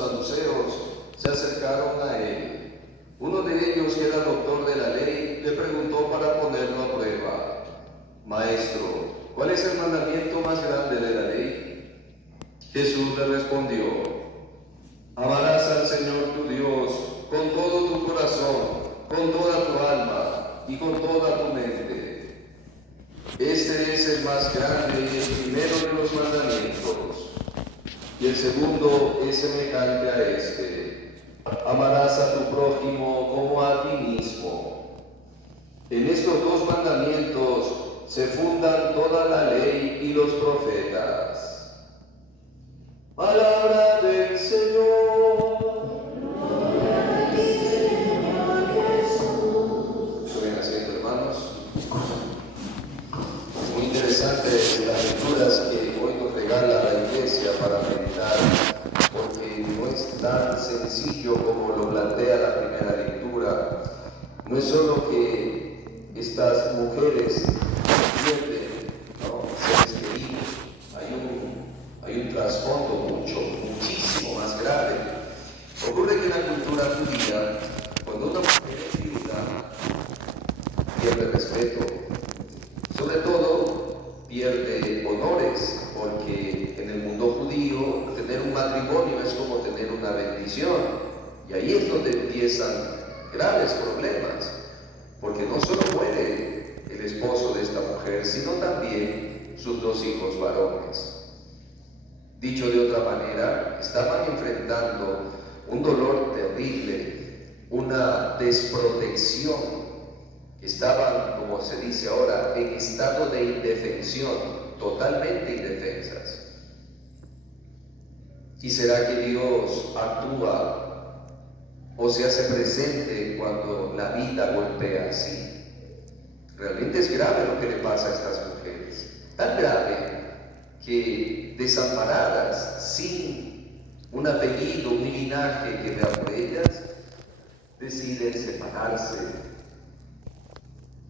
saduceos se acercaron a él. Uno de ellos, que era doctor de la ley, le preguntó para ponerlo a prueba: Maestro, ¿cuál es el mandamiento más grande de la ley? Jesús le respondió: amarás al Señor tu Dios con todo tu corazón, con toda tu alma y con toda tu mente. Este es el más grande y el primero de los mandamientos. Y el segundo es semejante a este: amarás a tu prójimo como a ti mismo. En estos dos mandamientos se fundan toda la ley y los profetas. Palabra del Señor. Tomen asiento, hermanos. Es muy interesante las lecturas que hoy nos regala la Iglesia para meditar, porque no es tan sencillo como lo plantea la primera lectura. No es solo que estas mujeres pierden, ¿no?, seres queridos. Hay un trasfondo muchísimo más grave. Ocurre que en la cultura judía, cuando una mujer es viuda, pierde respeto. Sobre todo, pierde honores, porque en el mundo judío tener un matrimonio es como tener una bendición. Y ahí es donde empiezan graves problemas, porque no solo muere el esposo de esta mujer, sino también sus dos hijos varones. Dicho de otra manera, estaban enfrentando un dolor terrible, una desprotección. Estaban, como se dice ahora, en estado de indefensión, totalmente indefensas. ¿Y será que Dios actúa o se hace presente cuando la vida golpea así? Realmente es grave lo que le pasa a estas mujeres. Tan grave que, desamparadas, sin un apellido, un linaje que vea por ellas, deciden separarse.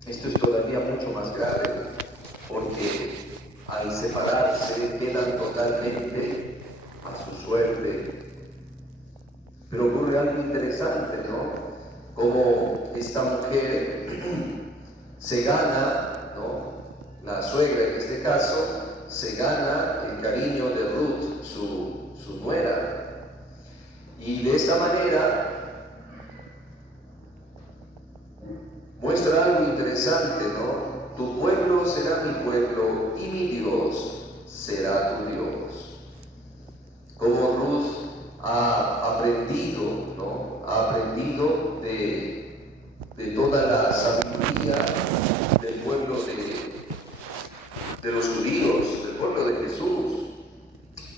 Esto es todavía mucho más grave, porque al separarse quedan totalmente a su suerte. Pero ocurre algo interesante, ¿no? Como esta mujer se gana, ¿no?, la suegra en este caso, se gana el cariño de Ruth, su nuera. Y de esta manera muestra algo interesante, ¿no? Tu pueblo será mi pueblo y mi Dios será tu Dios. Como Ruth ha aprendido, ¿no?, ha aprendido de toda la sabiduría del pueblo de los judíos, del pueblo de Jesús.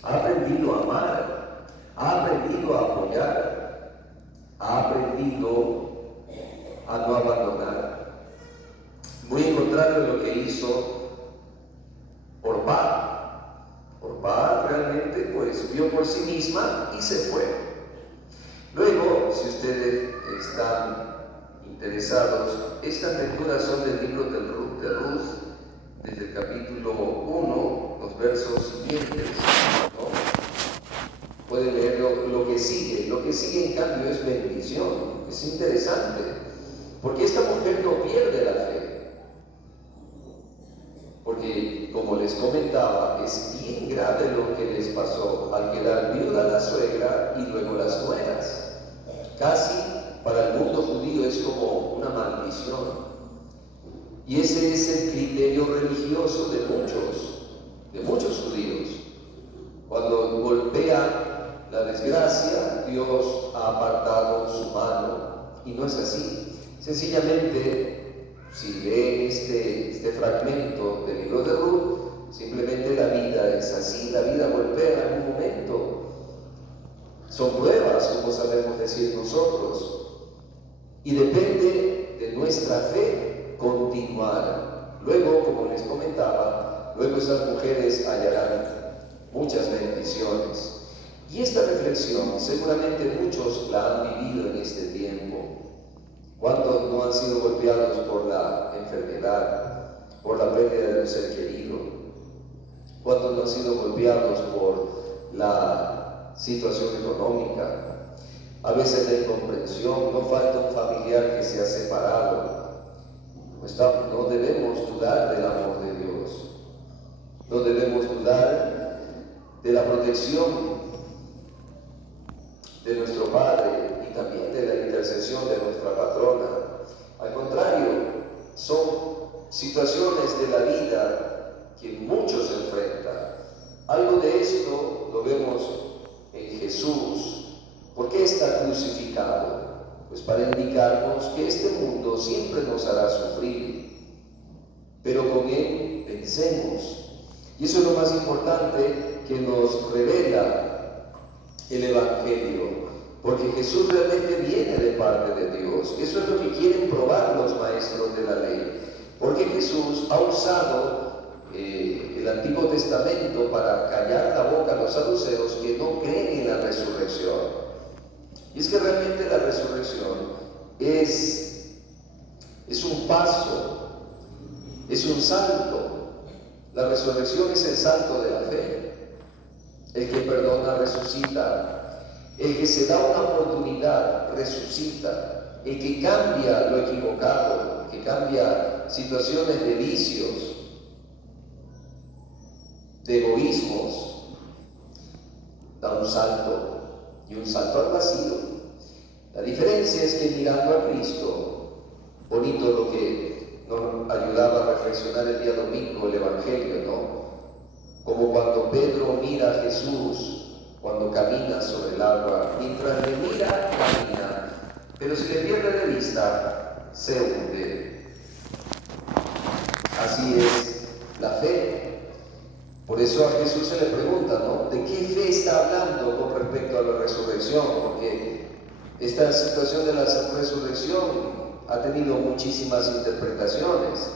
Ha aprendido a amar, ha aprendido a apoyar, ha aprendido a no abandonar. Muy en contrario de lo que hizo Orpá. Orpá realmente pues vio por sí misma y se fue. Luego, si ustedes están interesados, estas lecturas son del libro de Ruth, desde el capítulo 1, los versos siguientes, ¿no? Pueden leer lo que sigue. Lo que sigue, en cambio, es bendición. Es interesante, porque esta mujer no pierde la fe. Porque, como les comentaba, es bien grave lo que les pasó al quedar viuda la suegra y luego las nueras. Casi para el mundo judío es como una maldición. Y ese es el criterio religioso de muchos judíos. Cuando golpea la desgracia, Dios ha apartado su mano. Y no es así. Sencillamente, si leen este fragmento del libro de Ruth, simplemente la vida es así. La vida golpea en algún momento. Son pruebas, como sabemos decir nosotros. Y depende de nuestra fe continuar. Luego, como les comentaba, luego estas mujeres hallarán muchas bendiciones. Y esta reflexión seguramente muchos la han vivido en este tiempo. ¿Cuántos no han sido golpeados por la enfermedad, por la pérdida de un ser querido? ¿Cuántos no han sido golpeados por la situación económica, a veces de incomprensión, no falta un familiar que se ha separado. No debemos dudar del amor de Dios, no debemos dudar de la protección de nuestro Padre y también de la intercesión de nuestra patrona. Al contrario, son situaciones de la vida que muchos enfrentan. Algo de esto lo vemos en Jesús. ¿Por qué está crucificado? Pues para indicarnos que este mundo siempre nos hará sufrir, pero con Él vencemos. Y eso es lo más importante que nos revela el Evangelio, porque Jesús realmente viene de parte de Dios. Eso es lo que quieren probar los maestros de la ley, porque Jesús ha usado el Antiguo Testamento para callar la boca a los saduceos que no creen en la resurrección. Y es que realmente la resurrección es un paso, es un salto. La resurrección es el salto de la fe. El que perdona resucita. El que se da una oportunidad resucita. El que cambia lo equivocado, el que cambia situaciones de vicios, de egoísmos, da un salto. Y un salto al vacío. La diferencia es que mirando a Cristo, bonito lo que nos ayudaba a reflexionar el día domingo el Evangelio, ¿no? Como cuando Pedro mira a Jesús cuando camina sobre el agua, mientras le mira, camina, pero si le pierde de vista, se hunde. Así es la fe. Por eso a Jesús se le pregunta, ¿no? ¿De qué fe está hablando con respecto a la resurrección? Porque esta situación de la resurrección ha tenido muchísimas interpretaciones.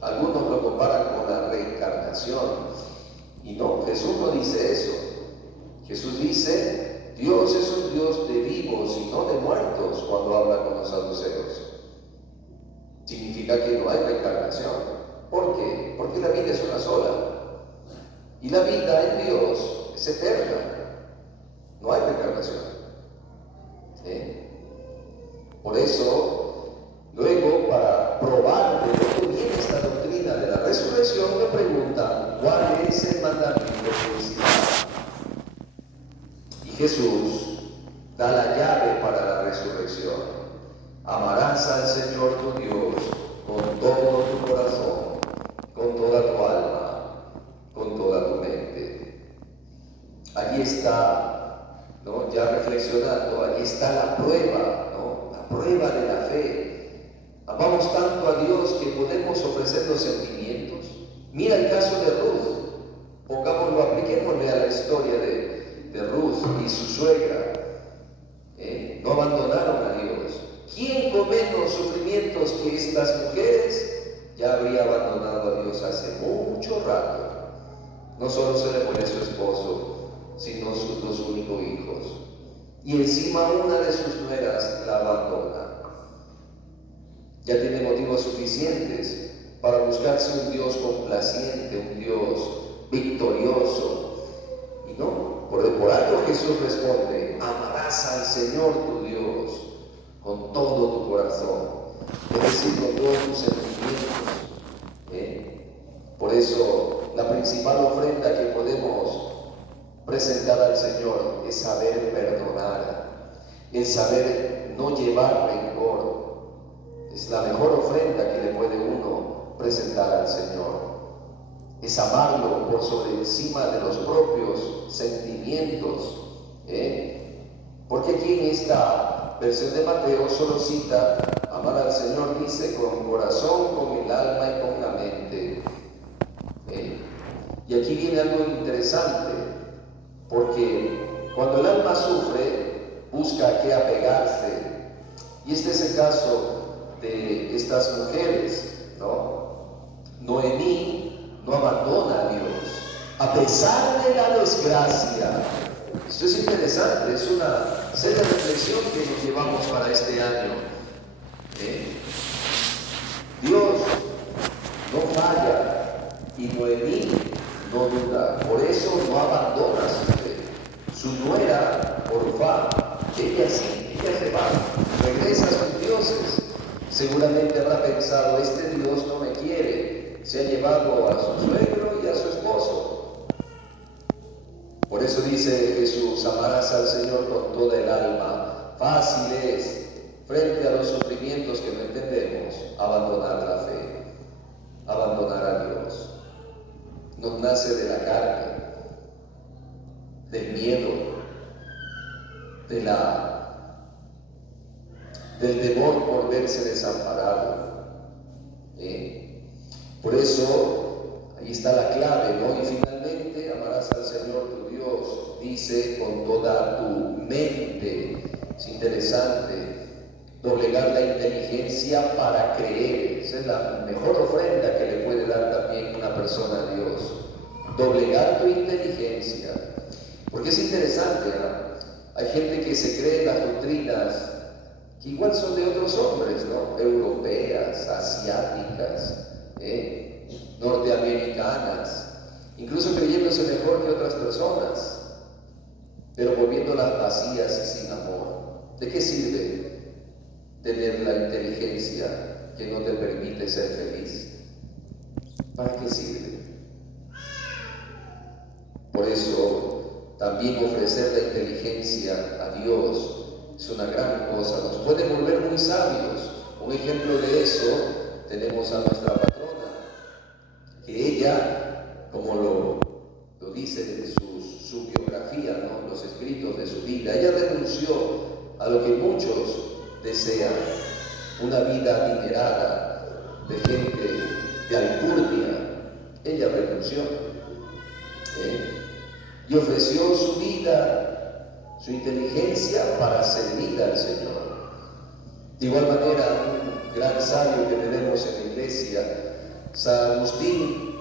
Algunos lo comparan con la reencarnación. Y no, Jesús no dice eso. Jesús dice, Dios es un Dios de vivos y no de muertos cuando habla con los saduceos. Significa que no hay reencarnación. ¿Por qué? Porque la vida es una sola. Y la vida en Dios es eterna. No hay reencarnación. Por eso, luego, para probar de dónde viene esta doctrina de la resurrección, me preguntan, ¿cuál es el mandamiento principal? Y Jesús da la llave para la resurrección. Amarás al Señor tu Dios con todo tu corazón, con toda tu alma, con toda tu mente. Allí está, ¿no? Ya reflexionando, allí está la prueba, ¿no? La prueba de la fe. Amamos tanto a Dios que podemos ofrecer los sentimientos. Mira el caso de Ruth. Pongámoslo, apliquémosle a la historia de Ruth y su suegra. No abandonaron a Dios. ¿Quién con menos sufrimientos que estas mujeres ya habría abandonado a Dios hace mucho rato? No solo se le muere su esposo, sino sus dos únicos hijos. Y encima una de sus nueras la abandona. Ya tiene motivos suficientes para buscarse un Dios complaciente, un Dios victorioso. Y no, por algo Jesús responde, amarás al Señor tu Dios con todo tu corazón, es decir, con todos tus sentimientos. Por eso, la principal ofrenda que podemos presentar al Señor es saber perdonar, es saber no llevar rencor. Es la mejor ofrenda que le puede uno presentar al Señor. Es amarlo por sobre encima de los propios sentimientos. Porque aquí en esta versión de Mateo solo cita, amar al Señor, dice, con corazón, con el alma y con la mente. Y aquí viene algo interesante, porque cuando el alma sufre, busca a qué apegarse. Y este es el caso de estas mujeres, ¿no? Noemí no abandona a Dios, a pesar de la desgracia. Esto es interesante, es una seria reflexión que nos llevamos para este año. Dios no falla y Noemí no duda, por eso no abandona su fe. Su nuera, Orfá, ella se va, regresa a sus dioses. Seguramente habrá pensado, este Dios no me quiere, se ha llevado a su suegro y a su esposo. Por eso dice Jesús, amarás al Señor con toda el alma. Fácil es, frente a los sufrimientos que no entendemos, abandonar la fe, abandonar a Dios. Nos nace de la carne, del miedo, del temor por verse desamparado. Por eso, ahí está la clave, ¿no? Y finalmente, amarás al Señor tu Dios, dice, con toda tu mente. Es interesante, doblegar la inteligencia para creer. Esa es la mejor ofrenda que le puede dar también una persona a Dios. Doblegar tu inteligencia. Porque es interesante, ¿no? Hay gente que se cree en las doctrinas que igual son de otros hombres, ¿no? Europeas, asiáticas, norteamericanas, incluso creyéndose mejor que otras personas, pero volviéndolas vacías y sin amor. ¿De qué sirve tener la inteligencia que no te permite ser feliz? ¿Para qué sirve? Por eso, también ofrecer la inteligencia a Dios es una gran cosa, nos puede volver muy sabios. Un ejemplo de eso tenemos a nuestra patrona, que ella, como lo dice en su biografía, ¿no? Los escritos de su vida, ella renunció a lo que muchos desean, una vida adinerada, de gente de alcurnia. Ella renunció y ofreció su vida, su inteligencia para servir al Señor. De igual manera, un gran sabio que tenemos en la iglesia, San Agustín,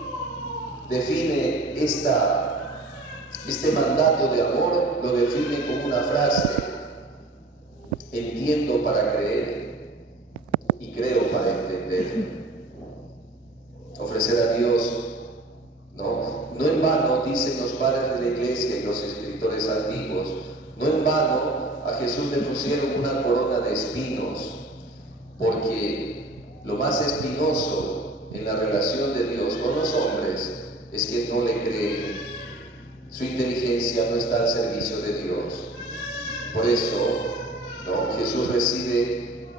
define este mandato de amor, lo define con una frase: entiendo para creer y creo para entender. Ofrecer a Dios, no en vano, dicen los padres de la iglesia y los escritores antiguos, no en vano a Jesús le pusieron una corona de espinos, porque lo más espinoso en la relación de Dios con los hombres es que no le creen. Su inteligencia no está al servicio de Dios. Por eso, Jesús recibe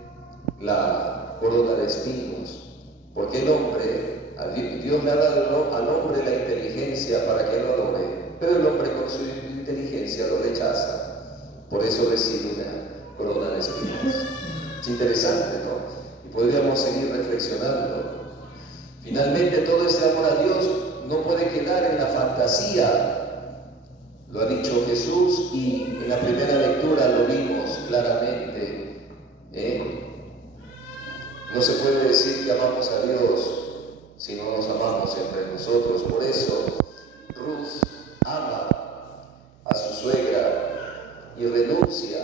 la corona de espinos, porque Dios le ha dado al hombre la inteligencia para que lo adore, pero el hombre con su inteligencia lo rechaza. Por eso recibe una corona de espinos. Es interesante, ¿no? Y podríamos seguir reflexionando. Finalmente, todo este amor a Dios no puede quedar en la fantasía. Lo ha dicho Jesús y en la primera lectura lo vimos claramente. No se puede decir que amamos a Dios si no nos amamos entre nosotros. Por eso Ruth ama a su suegra y renuncia,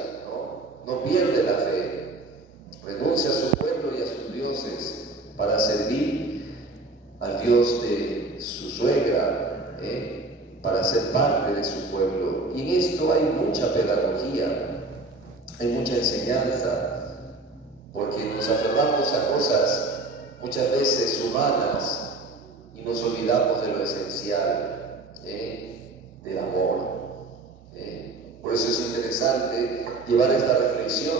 no pierde la fe, renuncia a su pueblo y a sus dioses para servir al Dios de su suegra, para ser parte de su pueblo. Y en esto hay mucha pedagogía, hay mucha enseñanza, porque nos aferramos a cosas muchas veces humanas y nos olvidamos de lo esencial, del amor. Por eso es interesante llevar esta reflexión,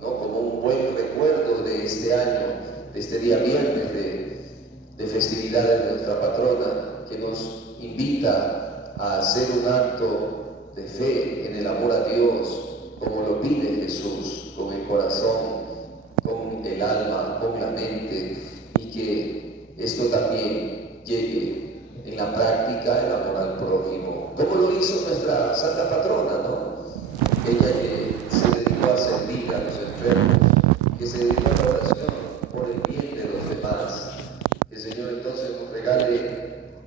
como un buen recuerdo de este año, de este día viernes de festividades de nuestra patrona, que nos invita a hacer un acto de fe en el amor a Dios, como lo pide Jesús, con el corazón, con el alma, con la mente, y que esto también llegue en la práctica el amor al prójimo, como lo hizo nuestra Santa Patrona, ella que se dedicó a servir a los enfermos, que se dedicó a la oración por el bien de los demás. Que el Señor entonces nos regale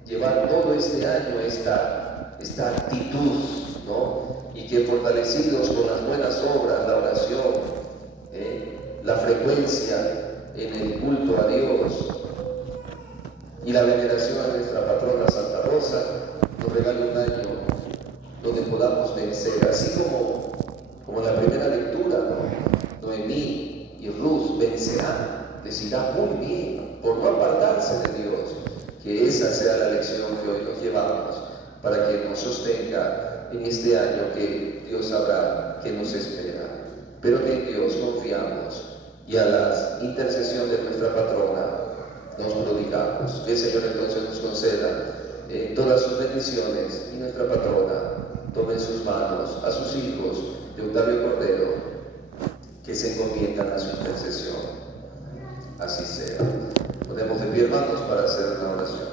llevar todo este año esta actitud, y que fortalecidos con las buenas obras, la oración, la frecuencia en el culto a Dios y la veneración a nuestra patrona Santa Rosa, nos regale un año donde podamos vencer, así como la primera lectura, ¿no? Noemí y Ruth vencerán, les irá muy bien por no apartarse de Dios. Que esa sea la lección que hoy nos llevamos para que nos sostenga en este año que Dios sabrá que nos espera. Pero que en Dios confiamos y a la intercesión de nuestra patrona nos prodigamos. Que el Señor entonces nos conceda todas sus bendiciones y nuestra patrona tome en sus manos a sus hijos de Octavio Cordero que se encomiendan a su intercesión. Así sea. Ponemos de pie, hermanos, para hacer una oración.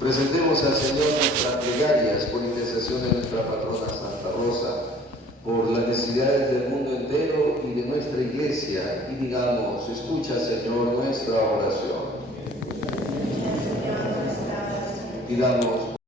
Presentemos al Señor nuestras plegarias por intercesión de nuestra patrona Santa Rosa, por las necesidades del mundo entero y de nuestra iglesia, y digamos: escucha, Señor, nuestra oración. Pidamos